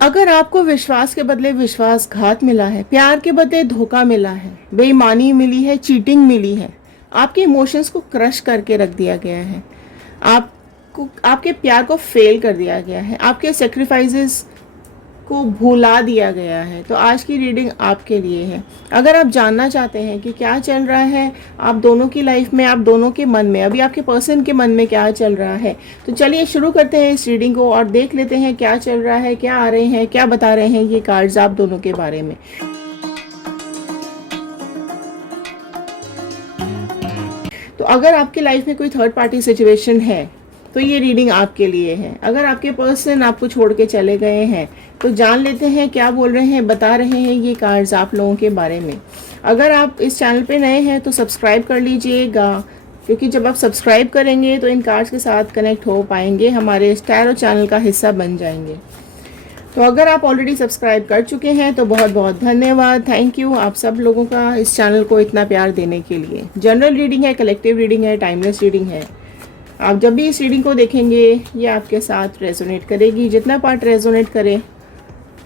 अगर आपको विश्वास के बदले विश्वासघात मिला है, प्यार के बदले धोखा मिला है, बेईमानी मिली है, चीटिंग मिली है, आपके इमोशंस को क्रश करके रख दिया गया है, आपको आपके प्यार को फेल कर दिया गया है, आपके सेक्रीफाइसेस को भुला दिया गया है, तो आज की रीडिंग आपके लिए है। अगर आप जानना चाहते हैं कि क्या चल रहा है आप दोनों की लाइफ में, आप दोनों के मन में, अभी आपके पर्सन के मन में क्या चल रहा है, तो चलिए शुरू करते हैं इस रीडिंग को और देख लेते हैं क्या चल रहा है, क्या आ रहे हैं, क्या बता रहे हैं ये कार्ड्स आप दोनों के बारे में। तो अगर आपकी लाइफ में कोई थर्ड पार्टी सिचुएशन है तो ये रीडिंग आपके लिए है। अगर आपके पर्सन आपको छोड़ के चले गए हैं तो जान लेते हैं क्या बोल रहे हैं, बता रहे हैं ये कार्ड्स आप लोगों के बारे में। अगर आप इस चैनल पे नए हैं तो सब्सक्राइब कर लीजिएगा, क्योंकि जब आप सब्सक्राइब करेंगे तो इन कार्ड्स के साथ कनेक्ट हो पाएंगे, हमारे टैरो चैनल का हिस्सा बन जाएंगे। तो अगर आप ऑलरेडी सब्सक्राइब कर चुके हैं तो बहुत बहुत धन्यवाद, थैंक यू आप सब लोगों का इस चैनल को इतना प्यार देने के लिए। जनरल रीडिंग है, कलेक्टिव रीडिंग है, टाइमलेस रीडिंग है। आप जब भी इस रीडिंग को देखेंगे ये आपके साथ रेजोनेट करेगी, जितना पार्ट रेजोनेट करे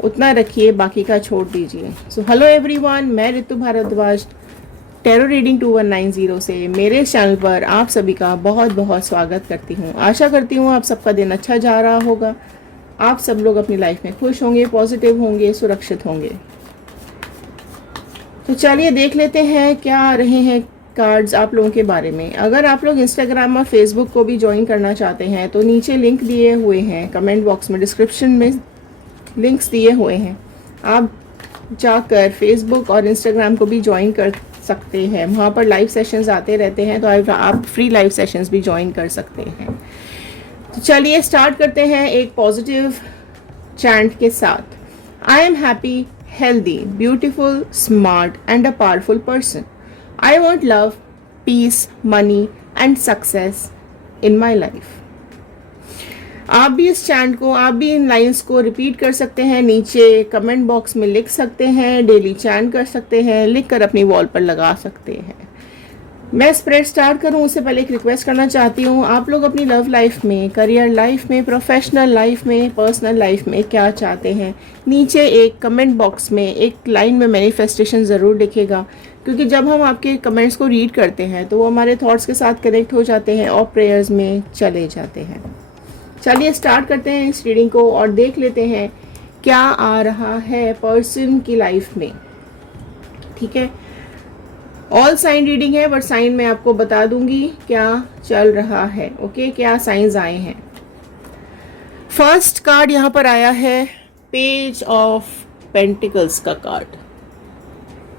उतना रखिए, बाकी का छोड़ दीजिए। सो हेलो एवरीवन, मैं ऋतु भारद्वाज टैरो रीडिंग 2190 से मेरे चैनल पर आप सभी का बहुत बहुत स्वागत करती हूँ। आशा करती हूँ आप सबका दिन अच्छा जा रहा होगा, आप सब लोग अपनी लाइफ में खुश होंगे, पॉजिटिव होंगे, सुरक्षित होंगे। तो चलिए देख लेते हैं क्या आ रहे हैं कार्ड्स आप लोगों के बारे में। अगर आप लोग इंस्टाग्राम और फेसबुक को भी ज्वाइन करना चाहते हैं तो नीचे लिंक दिए हुए हैं, कमेंट बॉक्स में, डिस्क्रिप्शन में लिंक्स दिए हुए हैं, आप जाकर फेसबुक और इंस्टाग्राम को भी ज्वाइन कर सकते हैं। वहाँ पर लाइव सेशंस आते रहते हैं, तो आप फ्री लाइव सेशंस भी ज्वाइन कर सकते हैं। तो चलिए स्टार्ट करते हैं एक पॉजिटिव चैंट के साथ। I am happy, healthy, beautiful, smart and a powerful person. I want love, peace, money and success in my life. आप भी इस चैंट को, आप भी इन लाइंस को रिपीट कर सकते हैं, नीचे कमेंट बॉक्स में लिख सकते हैं, डेली चैंट कर सकते हैं, लिख कर अपनी वॉल पर लगा सकते हैं। मैं स्प्रेड स्टार्ट करूं उससे पहले एक रिक्वेस्ट करना चाहती हूं, आप लोग अपनी लव लाइफ में, करियर लाइफ में, प्रोफेशनल लाइफ में, पर्सनल लाइफ में क्या चाहते हैं, नीचे एक कमेंट बॉक्स में एक लाइन में मैनिफेस्टेशन ज़रूर लिखेगा, क्योंकि जब हम आपके कमेंट्स को रीड करते हैं तो वो हमारे थॉट्स के साथ कनेक्ट हो जाते हैं और प्रेयर्स में चले जाते हैं। चलिए स्टार्ट करते हैं इस रीडिंग को और देख लेते हैं क्या आ रहा है पर्सन की लाइफ में। ठीक है, ऑल साइन रीडिंग है, बट साइन मैं आपको बता दूंगी क्या चल रहा है। ओके, क्या साइंस आए हैं। फर्स्ट कार्ड यहाँ पर आया है पेज ऑफ पेंटिकल्स का कार्ड।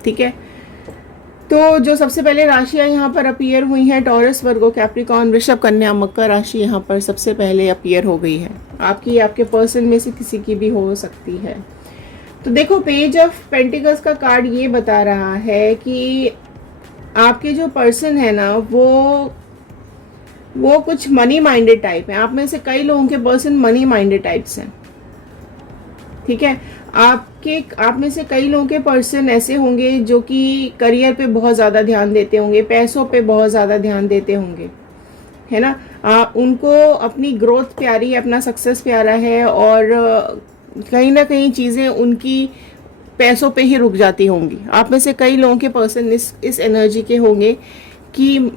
ठीक है, तो जो सबसे पहले राशियां यहाँ पर अपीयर हुई हैं, टॉरस, वर्गो, कैप्रिकॉर्न, वृषभ, कन्या, मकर राशि यहाँ पर सबसे पहले अपीयर हो गई है। आपकी, आपके पर्सन में से किसी की भी हो सकती है। तो देखो, पेज ऑफ पेंटिकल्स का कार्ड ये बता रहा है कि आपके जो पर्सन है ना वो कुछ मनी माइंडेड टाइप है। आप में से कई लोगों के पर्सन मनी माइंडेड टाइप्स हैं। ठीक है, आप में से कई लोगों के पर्सन ऐसे होंगे जो कि करियर पे बहुत ज़्यादा ध्यान देते होंगे, पैसों पे बहुत ज़्यादा ध्यान देते होंगे, है ना। उनको अपनी ग्रोथ प्यारी है, अपना सक्सेस प्यारा है, और कहीं ना कहीं चीज़ें उनकी पैसों पे ही रुक जाती होंगी। आप में से कई लोगों के पर्सन इस एनर्जी के होंगे कि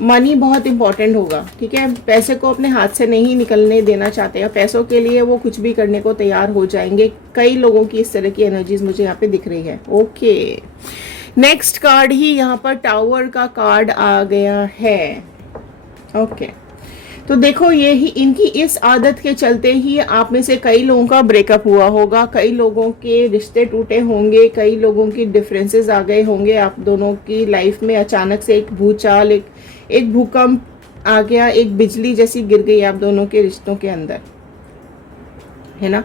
मनी बहुत इंपॉर्टेंट होगा। ठीक है, पैसे को अपने हाथ से नहीं निकलने देना चाहते हैं, पैसों के लिए वो कुछ भी करने को तैयार हो जाएंगे। कई लोगों की इस तरह की एनर्जीज मुझे यहाँ पे दिख रही है। ओके, नेक्स्ट कार्ड ही यहाँ पर टावर का कार्ड आ गया है। ओके, तो देखो, ये ही इनकी इस आदत के चलते ही आप में से कई लोगों का ब्रेकअप हुआ होगा, कई लोगों के रिश्ते टूटे होंगे, कई लोगों की डिफरेंसेस आ गए होंगे आप दोनों की लाइफ में। अचानक से एक भूचाल, एक भूकंप आ गया, एक बिजली जैसी गिर गई आप दोनों के रिश्तों के अंदर, है ना।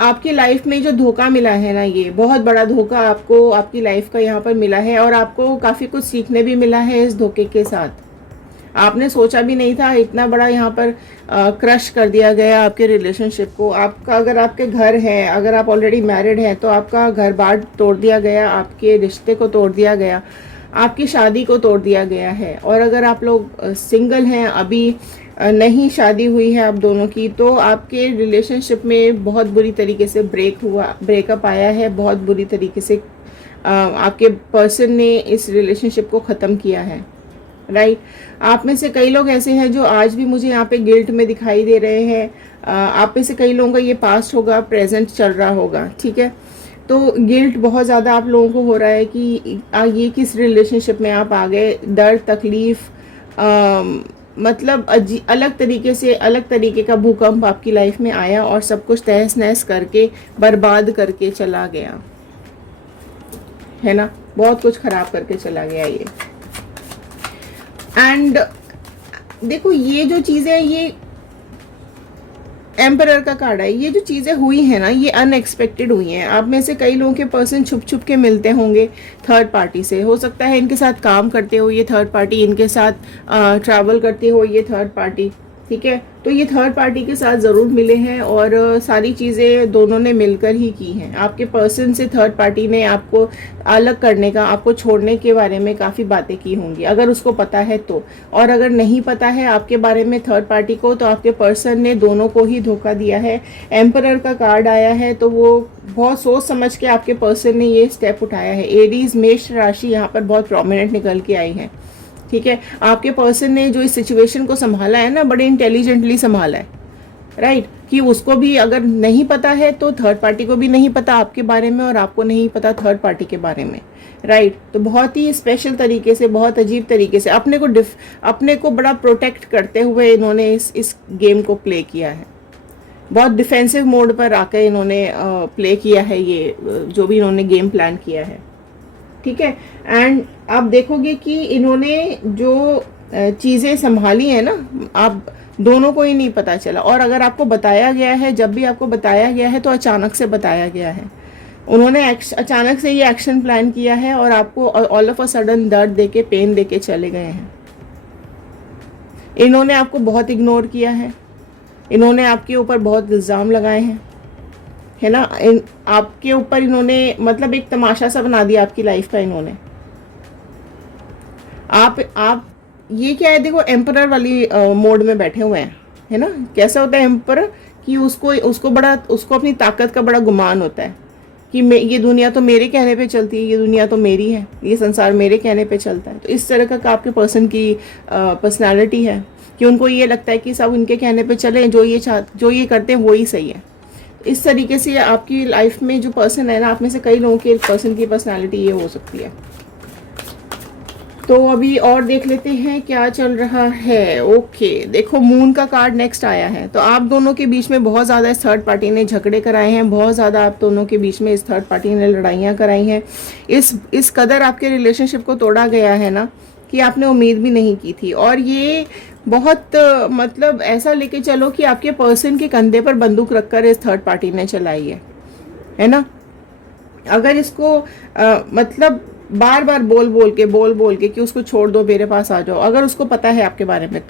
आपकी लाइफ में जो धोखा मिला है ना, ये बहुत बड़ा धोखा आपको आपकी लाइफ का यहाँ पर मिला है, और आपको काफ़ी कुछ सीखने भी मिला है इस धोखे के साथ। आपने सोचा भी नहीं था इतना बड़ा यहाँ पर क्रश कर दिया गया आपके रिलेशनशिप को। आपका, अगर आपके घर है, अगर आप ऑलरेडी मैरिड हैं तो आपका घर बार तोड़ दिया गया, आपके रिश्ते को तोड़ दिया गया, आपकी शादी को तोड़ दिया गया है। और अगर आप लोग सिंगल हैं, अभी नहीं शादी हुई है आप दोनों की, तो आपके रिलेशनशिप में बहुत बुरी तरीके से ब्रेकअप आया है, बहुत बुरी तरीके से आपके पर्सन ने इस रिलेशनशिप को ख़त्म किया है, राइट। आप में से कई लोग ऐसे हैं जो आज भी मुझे यहाँ पे गिल्ट में दिखाई दे रहे हैं। आप में से कई लोगों का ये पास्ट होगा, प्रेजेंट चल रहा होगा, ठीक है। तो गिल्ट बहुत ज़्यादा आप लोगों को हो रहा है कि ये किस रिलेशनशिप में आप आ गए। दर्द, तकलीफ, मतलब अलग तरीके से, अलग तरीके का भूकंप आपकी लाइफ में आया और सब कुछ तहस नहस करके बर्बाद करके चला गया, है ना। बहुत कुछ खराब करके चला गया ये। एंड देखो ये जो चीज़ें, ये एम्परर का कार्ड है, ये जो चीज़ें हुई हैं ना, ये अनएक्सपेक्टेड हुई हैं। आप में से कई लोगों के पर्सन छुप छुप के मिलते होंगे थर्ड पार्टी से। हो सकता है इनके साथ काम करते हो ये थर्ड पार्टी, इनके साथ ट्रैवल करते हो ये थर्ड पार्टी, ठीक है। तो ये थर्ड पार्टी के साथ ज़रूर मिले हैं और सारी चीज़ें दोनों ने मिलकर ही की हैं। आपके पर्सन से थर्ड पार्टी ने आपको अलग करने का, आपको छोड़ने के बारे में काफ़ी बातें की होंगी, अगर उसको पता है तो। और अगर नहीं पता है आपके बारे में थर्ड पार्टी को, तो आपके पर्सन ने दोनों को ही धोखा दिया है। एम्परर का कार्ड आया है, तो वो बहुत सोच समझ के आपके पर्सन ने ये स्टेप उठाया है। एरीज मेष राशि यहाँ पर बहुत प्रोमिनेंट निकल के आई है, ठीक है। आपके पर्सन ने जो इस सिचुएशन को संभाला है ना, बड़े इंटेलिजेंटली संभाला है, राइट। कि उसको भी अगर नहीं पता है तो थर्ड पार्टी को भी नहीं पता आपके बारे में, और आपको नहीं पता थर्ड पार्टी के बारे में, राइट। तो बहुत ही स्पेशल तरीके से, बहुत अजीब तरीके से अपने को बड़ा प्रोटेक्ट करते हुए इन्होंने इस गेम को प्ले किया है। बहुत डिफेंसिव मोड पर आकर इन्होंने प्ले किया है ये जो भी इन्होंने गेम प्लान किया है, ठीक है। एंड आप देखोगे कि इन्होंने जो चीज़ें संभाली हैं ना, आप दोनों को ही नहीं पता चला। और अगर आपको बताया गया है, जब भी आपको बताया गया है तो अचानक से बताया गया है। उन्होंने अचानक से ये एक्शन प्लान किया है और आपको ऑल ऑफ अ सडन दर्द देके, पेन देके चले गए हैं। इन्होंने आपको बहुत इग्नोर किया है, इन्होंने आपके ऊपर बहुत इल्ज़ाम लगाए हैं, है ना। आपके ऊपर इन्होंने मतलब एक तमाशा सा बना दिया आपकी लाइफ का इन्होंने। आप ये क्या है, देखो एम्परर वाली मोड में बैठे हुए हैं, है ना। कैसा होता है एम्परर कि उसको अपनी ताकत का बड़ा गुमान होता है कि ये दुनिया तो मेरे कहने पे चलती है, ये दुनिया तो मेरी है, ये संसार मेरे कहने पे चलता है। तो इस तरह का आपके पर्सन की पर्सनालिटी है कि उनको ये लगता है कि सब उनके कहने पे चले, जो ये करते हैं वो ही सही है। इस तरीके से आपकी लाइफ में जो पर्सन है ना, आप में से कई लोगों के पर्सन की पर्सनालिटी ये हो सकती है। तो अभी और देख लेते हैं क्या चल रहा है। ओके, देखो मून का कार्ड नेक्स्ट आया है। तो आप दोनों के बीच में बहुत ज़्यादा इस थर्ड पार्टी ने झगड़े कराए हैं, बहुत ज़्यादा आप दोनों के बीच में इस थर्ड पार्टी ने लड़ाइयाँ कराई हैं। इस कदर आपके रिलेशनशिप को तोड़ा गया है ना कि आपने उम्मीद भी नहीं की थी। और ये बहुत मतलब ऐसा लेके चलो कि आपके पर्सन के कंधे पर बंदूक रखकर इस थर्ड पार्टी ने चलाई है ना। अगर इसको मतलब बार बार बोल बोल के कि उसको छोड़ दो, मेरे पास आ जाओ, अगर उसको पता है आपके बारे में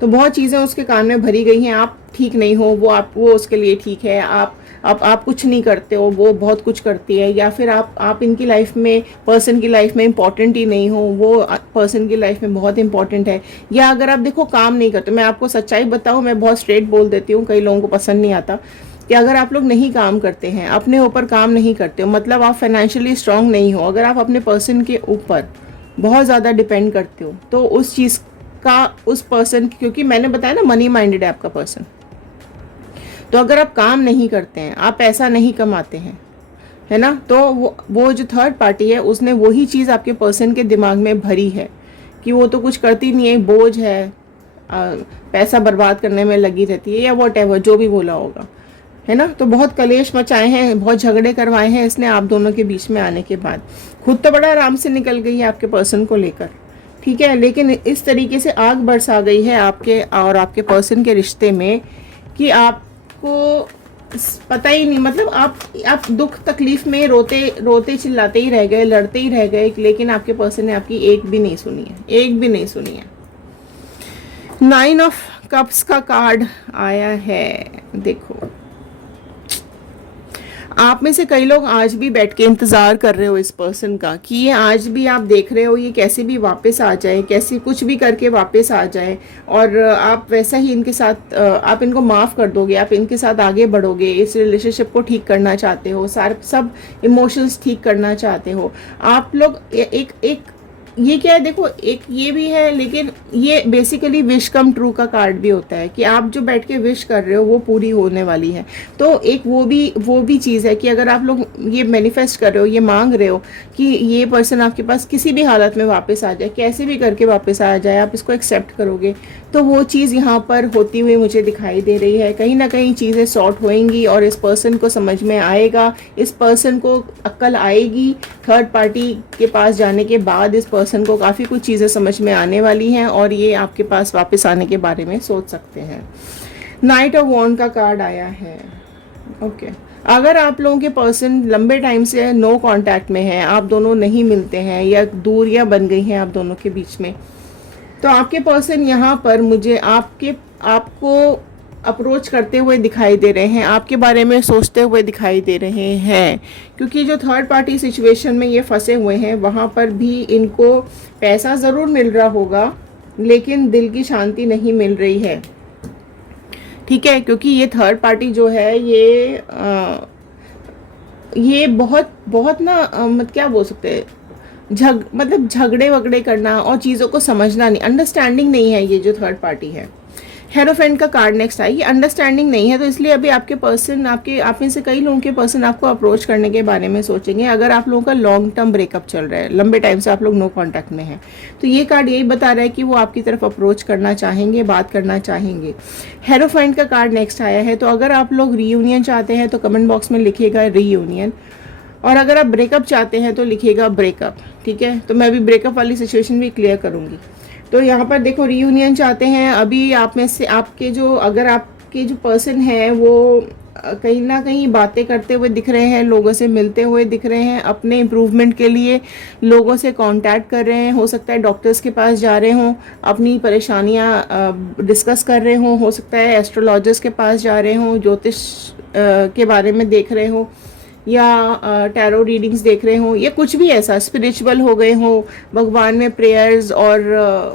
तो बहुत चीज़ें उसके कान में भरी गई हैं। आप ठीक नहीं हो, वो उसके लिए ठीक है, आप कुछ नहीं करते हो, वो बहुत कुछ करती है। या फिर आप इनकी लाइफ में, पर्सन की लाइफ में इंपॉर्टेंट ही नहीं हो, वो पर्सन की लाइफ में बहुत इंपॉर्टेंट है। या अगर आप देखो काम नहीं करते, मैं आपको सच्चाई बताऊँ, मैं बहुत स्ट्रेट बोल देती हूँ, कई लोगों को पसंद नहीं आता कि अगर आप लोग नहीं काम करते हैं, अपने ऊपर काम नहीं करते हो, मतलब आप फाइनेंशियली स्ट्रांग नहीं हो, अगर आप अपने पर्सन के ऊपर बहुत ज़्यादा डिपेंड करते हो, तो उस चीज़ का उस पर्सन, क्योंकि मैंने बताया ना मनी माइंडेड है आपका पर्सन, तो अगर आप काम नहीं करते हैं, आप पैसा नहीं कमाते हैं, है ना, तो वो जो थर्ड पार्टी है उसने वही चीज़ आपके पर्सन के दिमाग में भरी है कि वो तो कुछ करती नहीं है, बोझ है, पैसा बर्बाद करने में लगी रहती है, या वॉटएवर जो भी बोला होगा, है ना। तो बहुत कलेश मचाए हैं, बहुत झगड़े करवाए हैं इसने आप दोनों के बीच में आने के बाद। खुद तो बड़ा आराम से निकल गई है आपके पर्सन को लेकर, ठीक है, लेकिन इस तरीके से आग बरसा गई है आपके और आपके पर्सन के रिश्ते में कि आपको पता ही नहीं, मतलब आप दुख तकलीफ में रोते चिल्लाते ही रह गए, लड़ते ही रह गए, लेकिन आपके पर्सन ने आपकी एक भी नहीं सुनी है, एक भी नहीं सुनी है। 9 ऑफ कप्स का कार्ड आया है। देखो आप में से कई लोग आज भी बैठ के इंतज़ार कर रहे हो इस पर्सन का कि ये आज भी आप देख रहे हो ये कैसे भी वापस आ जाए, कैसे कुछ भी करके वापस आ जाए, और आप वैसा ही इनके साथ आप इनको माफ़ कर दोगे, आप इनके साथ आगे बढ़ोगे, इस रिलेशनशिप को ठीक करना चाहते हो, सारे सब इमोशंस ठीक करना चाहते हो आप लोग। एक एक ये क्या है, देखो एक ये भी है, लेकिन ये बेसिकली विश कम ट्रू का कार्ड भी होता है कि आप जो बैठ के विश कर रहे हो वो पूरी होने वाली है। तो एक वो भी चीज़ है कि अगर आप लोग ये मैनिफेस्ट कर रहे हो, ये मांग रहे हो कि ये पर्सन आपके पास किसी भी हालत में वापस आ जाए, कैसे भी करके वापस आ जाए, आप इसको एक्सेप्ट करोगे, तो वो चीज़ यहाँ पर होती हुई मुझे दिखाई दे रही है। कहीं ना कहीं चीज़ें सॉर्ट होएंगी और इस पर्सन को समझ में आएगा, इस पर्सन को अक्ल आएगी। थर्ड पार्टी के पास जाने के बाद इस पर्सन को काफ़ी कुछ चीज़ें समझ में आने वाली हैं और ये आपके पास वापस आने के बारे में सोच सकते हैं। नाइट ऑफ वॉन्ड का कार्ड आया है। ओके, अगर आप लोगों के पर्सन लंबे टाइम से नो कांटेक्ट में हैं, आप दोनों नहीं मिलते हैं या दूरियां बन गई हैं आप दोनों के बीच में, तो आपके पर्सन यहाँ पर मुझे आपको अप्रोच करते हुए दिखाई दे रहे हैं, आपके बारे में सोचते हुए दिखाई दे रहे हैं, क्योंकि जो थर्ड पार्टी सिचुएशन में ये फंसे हुए हैं वहाँ पर भी इनको पैसा ज़रूर मिल रहा होगा लेकिन दिल की शांति नहीं मिल रही है। ठीक है, क्योंकि ये थर्ड पार्टी जो है ये बहुत बहुत ना मत क्या बोल सकते हैं, मतलब झगड़े वगड़े करना और चीज़ों को समझना नहीं, अंडरस्टैंडिंग नहीं है ये जो थर्ड पार्टी है। हेरोफेंट का कार्ड नेक्स्ट आई, ये अंडरस्टैंडिंग नहीं है, तो इसलिए अभी आपके पर्सन आप में से कई लोगों के पर्सन आपको अप्रोच करने के बारे में सोचेंगे। अगर आप लोगों का लॉन्ग टर्म ब्रेकअप चल रहा है, लंबे टाइम से आप लोग नो कांटेक्ट में हैं, तो ये कार्ड यही बता रहा है कि वो आपकी तरफ अप्रोच करना चाहेंगे, बात करना चाहेंगे। हेरोफेंट का कार्ड नेक्स्ट आया है, तो अगर आप लोग रीयूनियन चाहते हैं तो कमेंट बॉक्स में लिखिएगा रीयूनियन, और अगर आप ब्रेकअप चाहते हैं तो लिखिएगा ब्रेकअप। ठीक है, तो मैं अभी ब्रेकअप वाली सिचुएशन भी क्लियर करूँगी। तो यहाँ पर देखो रीयूनियन चाहते हैं अभी आप में से अगर आपके जो पर्सन है वो कहीं ना कहीं बातें करते हुए दिख रहे हैं, लोगों से मिलते हुए दिख रहे हैं, अपने इम्प्रूवमेंट के लिए लोगों से कांटेक्ट कर रहे हैं, हो सकता है डॉक्टर्स के पास जा रहे हों, अपनी परेशानियां डिस्कस कर रहे हों, हो सकता है एस्ट्रोलॉजर्स के पास जा रहे हों, ज्योतिष के बारे में देख रहे हों, या टैरो रीडिंग्स देख रहे हों, या कुछ भी ऐसा स्पिरिचुअल हो गए हों, भगवान में प्रेयर्स और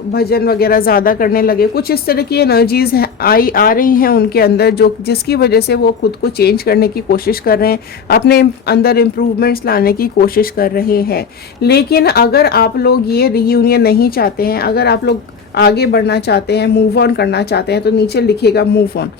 भजन वगैरह ज़्यादा करने लगे, कुछ इस तरह की एनर्जीज आ रही हैं उनके अंदर, जिसकी वजह से वो खुद को चेंज करने की कोशिश कर रहे हैं, अपने अंदर इम्प्रूवमेंट्स लाने की कोशिश कर रहे हैं। लेकिन अगर आप लोग ये रीयूनियन नहीं चाहते हैं, अगर आप लोग आगे बढ़ना चाहते हैं, मूव ऑन करना चाहते हैं, तो नीचे लिखिएगा मूव ऑन।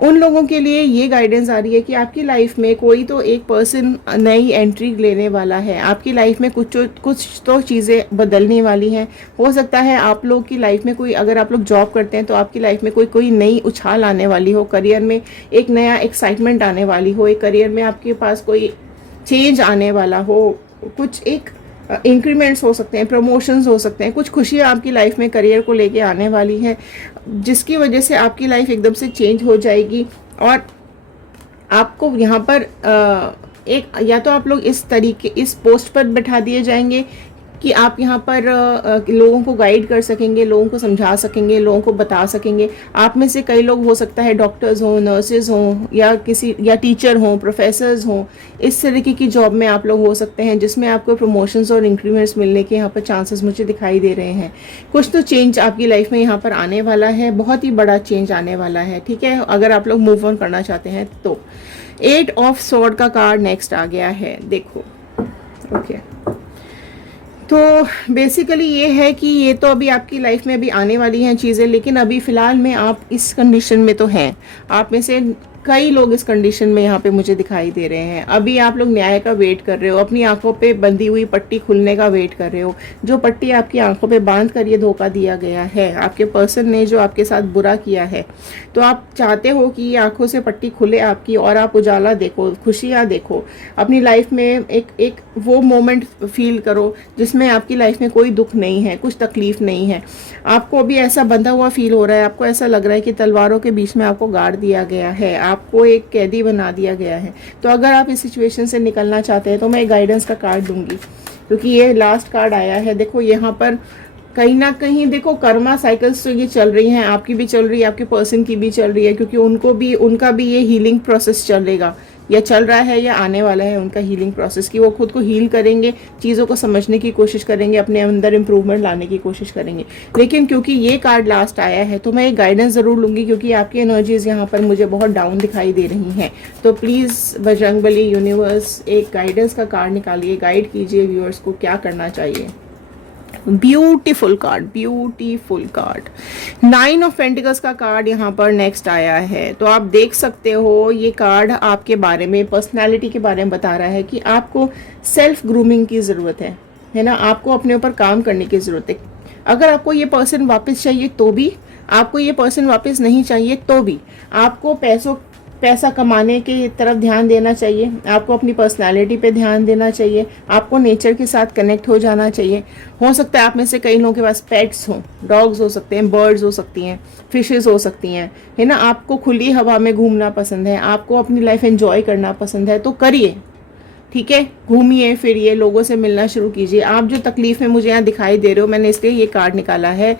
उन लोगों के लिए ये गाइडेंस आ रही है कि आपकी लाइफ में कोई तो एक पर्सन नई एंट्री लेने वाला है, आपकी लाइफ में कुछ तो चीज़ें बदलने वाली हैं। हो सकता है आप लोग की लाइफ में अगर आप लोग जॉब करते हैं तो आपकी लाइफ में कोई नई उछाल आने वाली हो, करियर में एक नया एक्साइटमेंट आने वाली हो, एक करियर में आपके पास कोई चेंज आने वाला हो, कुछ एक इंक्रीमेंट्स हो सकते हैं, प्रमोशंस हो सकते हैं, कुछ खुशियाँ आपकी लाइफ में करियर को लेके आने वाली है, जिसकी वजह से आपकी लाइफ एकदम से चेंज हो जाएगी। और आपको यहाँ पर एक या तो आप लोग इस पोस्ट पर बैठा दिए जाएंगे कि आप यहाँ पर लोगों को गाइड कर सकेंगे, लोगों को समझा सकेंगे, लोगों को बता सकेंगे। आप में से कई लोग हो सकता है डॉक्टर्स हों, नर्सेज हों, या टीचर हों, प्रोफेसर्स हों, इस तरीके की जॉब में आप लोग हो सकते हैं जिसमें आपको प्रमोशंस और इंक्रीमेंट्स मिलने के यहाँ पर चांसेस मुझे दिखाई दे रहे हैं। कुछ तो चेंज आपकी लाइफ में यहाँ पर आने वाला है, बहुत ही बड़ा चेंज आने वाला है। ठीक है, अगर आप लोग मूव ऑन करना चाहते हैं तो। 8 ऑफ स्वॉर्ड का कार्ड नेक्स्ट आ गया है, देखो। ओके, तो बेसिकली ये है कि ये तो अभी आपकी लाइफ में अभी आने वाली हैं चीज़ें, लेकिन अभी फ़िलहाल में आप इस कंडीशन में तो हैं। आप में से कई लोग इस कंडीशन में यहाँ पे मुझे दिखाई दे रहे हैं। अभी आप लोग न्याय का वेट कर रहे हो, अपनी आंखों पे बंधी हुई पट्टी खुलने का वेट कर रहे हो। जो पट्टी आपकी आंखों पे बांध कर ये धोखा दिया गया है, आपके पर्सन ने जो आपके साथ बुरा किया है, तो आप चाहते हो कि ये आंखों से पट्टी खुले आपकी और आप उजाला देखो, खुशियाँ देखो, अपनी लाइफ में एक वो मोमेंट फील करो जिसमें आपकी लाइफ में कोई दुख नहीं है, कुछ तकलीफ नहीं है। आपको अभी ऐसा बंधा हुआ फील हो रहा है, आपको ऐसा लग रहा है कि तलवारों के बीच में आपको गाड़ दिया गया है, आपको एक कैदी बना दिया गया है। तो अगर आप इस सिचुएशन से निकलना चाहते हैं तो मैं एक गाइडेंस का कार्ड दूंगी, क्योंकि ये लास्ट कार्ड आया है। देखो यहाँ पर कहीं ना कहीं देखो कर्मा साइकिल्स तो ये चल रही हैं, आपकी भी चल रही है, आपके पर्सन की भी चल रही है, क्योंकि उनका भी ये हीलिंग प्रोसेस चलेगा, या चल रहा है या आने वाला है उनका हीलिंग प्रोसेस, कि वो खुद को हील करेंगे, चीज़ों को समझने की कोशिश करेंगे, अपने अंदर इम्प्रूवमेंट लाने की कोशिश करेंगे। लेकिन क्योंकि ये कार्ड लास्ट आया है तो मैं एक गाइडेंस ज़रूर लूँगी, क्योंकि आपकी एनर्जीज़ यहाँ पर मुझे बहुत डाउन दिखाई दे रही हैं। तो प्लीज़ बजरंगबली, यूनिवर्स, एक गाइडेंस का कार्ड निकालिए, गाइड कीजिए व्यूअर्स को क्या करना चाहिए। Beautiful card, beautiful card, 9 of pentacles का कार्ड यहाँ पर नेक्स्ट आया है। तो आप देख सकते हो ये कार्ड आपके बारे में, पर्सनालिटी के बारे में बता रहा है कि आपको सेल्फ ग्रूमिंग की ज़रूरत है ना, आपको अपने ऊपर काम करने की ज़रूरत है। अगर आपको ये पर्सन वापस चाहिए तो भी, आपको ये पर्सन वापस नहीं चाहिए तो भी, आपको पैसा कमाने की तरफ ध्यान देना चाहिए, आपको अपनी पर्सनालिटी पे ध्यान देना चाहिए, आपको नेचर के साथ कनेक्ट हो जाना चाहिए। हो सकता है आप में से कई लोगों के पास पेट्स हों, डॉग्स हो सकते हैं, बर्ड्स हो सकती हैं, फिशेस हो सकती हैं, है ना। आपको खुली हवा में घूमना पसंद है, आपको अपनी लाइफ एंजॉय करना पसंद है, तो करिए, ठीक है। घूमिए फिरिए, लोगों से मिलना शुरू कीजिए। आप जो तकलीफ में मुझे यहाँ दिखाई दे रहे हो, मैंने इसलिए ये कार्ड निकाला है,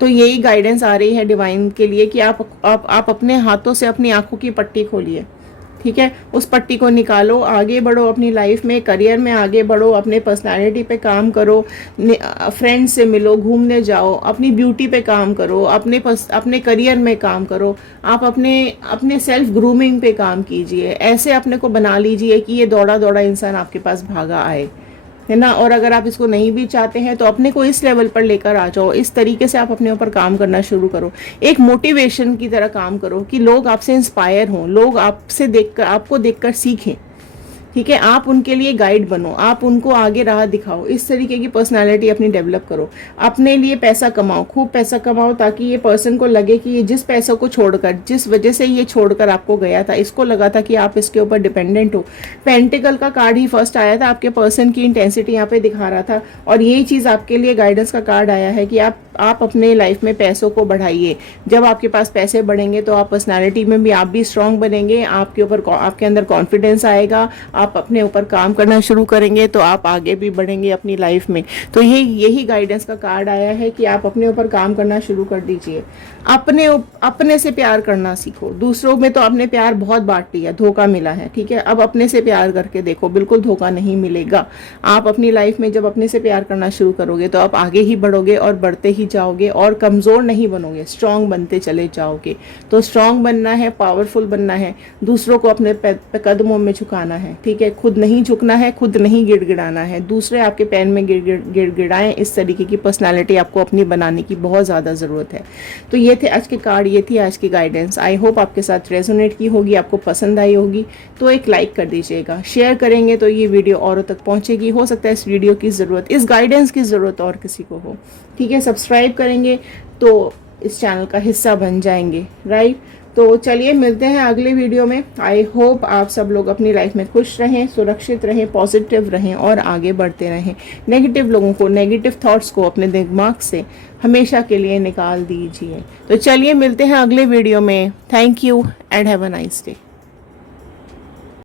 तो यही गाइडेंस आ रही है डिवाइन के लिए कि आप अपने हाथों से अपनी आंखों की पट्टी खोलिए, ठीक है। उस पट्टी को निकालो, आगे बढ़ो अपनी लाइफ में, करियर में आगे बढ़ो, अपने पर्सनालिटी पे काम करो, फ्रेंड्स से मिलो, घूमने जाओ, अपनी ब्यूटी पे काम करो, अपने करियर में काम करो, आप अपने सेल्फ ग्रूमिंग पे काम कीजिए। ऐसे अपने को बना लीजिए कि ये दौड़ा दौड़ा इंसान आपके पास भागा आए, है ना। और अगर आप इसको नहीं भी चाहते हैं तो अपने को इस लेवल पर लेकर आ जाओ, इस तरीके से आप अपने ऊपर काम करना शुरू करो, एक मोटिवेशन की तरह काम करो कि लोग आपसे इंस्पायर हों, लोग आपसे देखकर, आपको देखकर सीखें, ठीक है। आप उनके लिए गाइड बनो, आप उनको आगे राह दिखाओ, इस तरीके की पर्सनालिटी अपनी डेवलप करो। अपने लिए पैसा कमाओ, खूब पैसा कमाओ, ताकि ये पर्सन को लगे कि ये जिस पैसों को छोड़कर, जिस वजह से ये छोड़कर आपको गया था, इसको लगा था कि आप इसके ऊपर डिपेंडेंट हो। पेंटिकल का कार्ड ही फर्स्ट आया था, आपके पर्सन की इंटेंसिटी यहाँ पे दिखा रहा था, और यही चीज़ आपके लिए गाइडेंस का कार्ड आया है कि आप अपने लाइफ में पैसों को बढ़ाइए। जब आपके पास पैसे बढ़ेंगे तो आप पर्सनालिटी में भी आप भी स्ट्रांग बनेंगे, आपके अंदर कॉन्फिडेंस आएगा, आप अपने ऊपर काम करना शुरू करेंगे, तो आप आगे भी बढ़ेंगे अपनी लाइफ में। तो यही गाइडेंस का कार्ड आया है कि आप अपने ऊपर काम करना शुरू कर दीजिए। अपने से प्यार करना सीखो। दूसरों में तो आपने प्यार बहुत बांट लिया, धोखा मिला है, ठीक है। अब अपने से प्यार करके देखो, बिल्कुल धोखा नहीं मिलेगा। आप अपनी लाइफ में जब अपने से प्यार करना शुरू करोगे तो आप आगे ही बढ़ोगे और बढ़ते ही जाओगे, और कमज़ोर नहीं बनोगे, स्ट्रांग बनते चले जाओगे। तो स्ट्रांग बनना है, पावरफुल बनना है, दूसरों को अपने कदमों में झुकाना है, ठीक है। खुद नहीं झुकना है, खुद नहीं गिड़गिड़ाना है, दूसरे आपके पैर में गिड़गिड़ाएं। इस तरीके की पर्सनालिटी आपको अपनी बनाने की बहुत ज़्यादा ज़रूरत है। तो ये थे आज के कार्ड, ये थी आज की गाइडेंस। आई होप आपके साथ रेजोनेट की होगी, आपको पसंद आई होगी। तो एक लाइक कर दीजिएगा, शेयर करेंगे तो ये वीडियो औरों तक पहुंचेगी। हो सकता है इस वीडियो की ज़रूरत, इस गाइडेंस की ज़रूरत और किसी को हो, ठीक है। सब्सक्राइब करेंगे तो इस चैनल का हिस्सा बन जाएंगे, राइट। तो चलिए मिलते हैं अगले वीडियो में। आई होप आप सब लोग अपनी लाइफ में खुश रहें, सुरक्षित रहें, पॉजिटिव रहें और आगे बढ़ते रहें। नेगेटिव लोगों को, नेगेटिव थॉट्स को अपने दिमाग से हमेशा के लिए निकाल दीजिए। तो चलिए मिलते हैं अगले वीडियो में। Thank you and have a nice day.